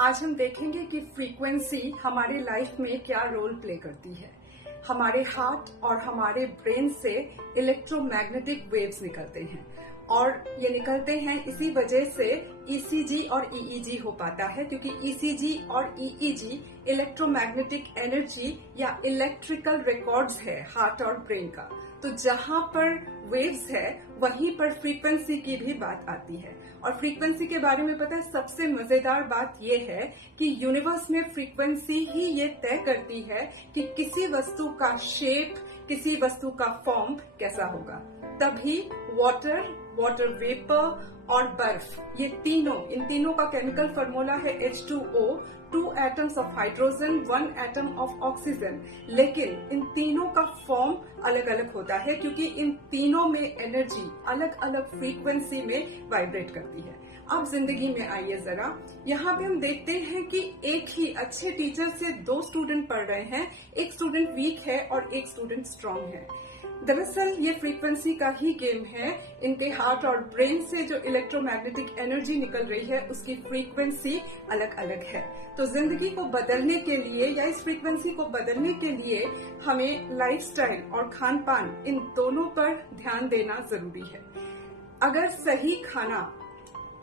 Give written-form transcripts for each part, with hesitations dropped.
आज हम देखेंगे कि फ्रीक्वेंसी हमारे लाइफ में क्या रोल प्ले करती है। हमारे हार्ट और हमारे ब्रेन से इलेक्ट्रोमैग्नेटिक वेव्स निकलते हैं और ये निकलते हैं इसी वजह से ईसीजी और ईईजी हो पाता है, क्योंकि ईसीजी और ईईजी इलेक्ट्रोमैग्नेटिक एनर्जी या इलेक्ट्रिकल रिकॉर्ड्स है हार्ट और ब्रेन का। तो जहां पर वेव्स है वहीं पर फ्रीक्वेंसी की भी बात आती है। और फ्रीक्वेंसी के बारे में पता है, सबसे मजेदार बात यह है कि यूनिवर्स में फ्रीक्वेंसी ही ये तय करती है कि किसी वस्तु का शेप, किसी वस्तु का फॉर्म कैसा होगा। तभी वाटर वेपर और बर्फ, ये इन तीनों का केमिकल फॉर्मूला है H2O, 2 atoms of hydrogen, 1 atom of oxygen. लेकिन इन तीनों का फॉर्म अलग अलग होता है क्योंकि इन तीनों में एनर्जी अलग अलग फ्रीक्वेंसी में वाइब्रेट करती है। अब जिंदगी में आइए जरा, यहाँ पे हम देखते हैं कि एक ही अच्छे टीचर से 2 स्टूडेंट पढ़ रहे हैं, एक स्टूडेंट वीक है और एक स्टूडेंट स्ट्रांग है। दरअसल ये फ्रीक्वेंसी का ही गेम है। इनके हार्ट और ब्रेन से जो इलेक्ट्रोमैग्नेटिक एनर्जी निकल रही है उसकी फ्रीक्वेंसी अलग अलग है। तो जिंदगी को बदलने के लिए या इस फ्रीक्वेंसी को बदलने के लिए हमें लाइफस्टाइल और खान पान, इन दोनों पर ध्यान देना जरूरी है। अगर सही खाना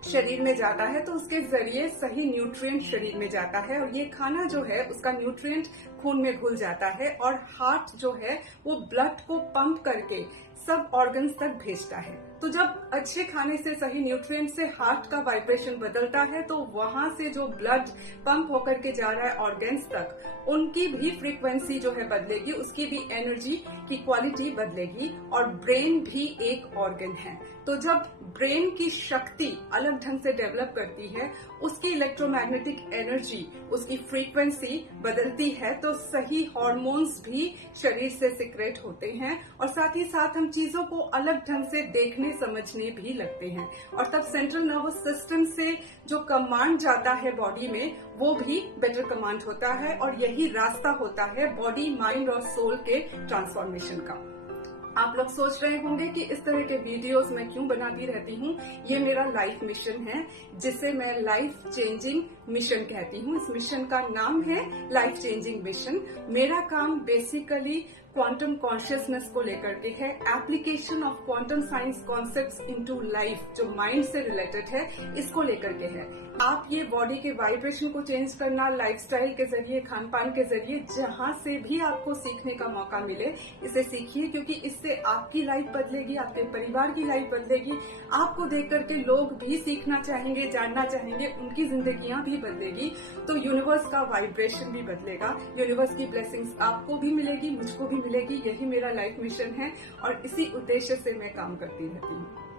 शरीर में जाता है तो उसके जरिए सही न्यूट्रिएंट शरीर में जाता है और ये खाना जो है उसका न्यूट्रिएंट खून में घुल जाता है और हार्ट जो है वो ब्लड को पंप करके सब ऑर्गन्स तक भेजता है। तो जब अच्छे खाने से, सही न्यूट्रिएंट से हार्ट का वाइब्रेशन बदलता है तो वहां से जो ब्लड पंप होकर के जा रहा है ऑर्गन्स तक, उनकी भी फ्रीक्वेंसी जो है बदलेगी, उसकी भी एनर्जी की क्वालिटी बदलेगी। और ब्रेन भी एक ऑर्गन है, तो जब ब्रेन की शक्ति अलग ढंग से डेवलप करती है, उसकी इलेक्ट्रोमैग्नेटिक एनर्जी, उसकी फ्रीक्वेंसी बदलती है तो सही हार्मोन्स भी शरीर से सिक्रेट होते हैं और साथ ही साथ हम चीजों को अलग ढंग से देखने समझने भी लगते हैं। और तब सेंट्रल नर्वस सिस्टम से जो कमांड जाता है बॉडी में, वो भी बेटर कमांड होता है और यही रास्ता होता है बॉडी, माइंड और सोल के ट्रांसफॉर्मेशन का। आप लोग सोच रहे होंगे कि इस तरह के वीडियोस मैं क्यों बनाती रहती हूँ। ये मेरा लाइफ मिशन है जिसे मैं लाइफ चेंजिंग मिशन कहती हूँ। इस मिशन का नाम है लाइफ चेंजिंग मिशन। मेरा काम बेसिकली क्वांटम कॉन्शियसनेस को लेकर के है, application of quantum science concepts into life, जो माइंड से रिलेटेड है, इसको लेकर के है। आप ये बॉडी के वाइब्रेशन को चेंज करना लाइफस्टाइल के जरिए, खान पान के जरिए, जहां से भी आपको सीखने का मौका मिले इसे सीखिए, क्योंकि इससे आपकी लाइफ बदलेगी, आपके परिवार की लाइफ बदलेगी। आपको देख करके लोग भी सीखना चाहेंगे, जानना चाहेंगे, उनकी जिंदगियां भी बदलेगी। तो यूनिवर्स का वाइब्रेशन भी बदलेगा, यूनिवर्स की ब्लेसिंग्स आपको भी मिलेगी, मुझको भी मिलेगी। यही मेरा लाइफ मिशन है और इसी उद्देश्य से मैं काम करती रहती हूँ।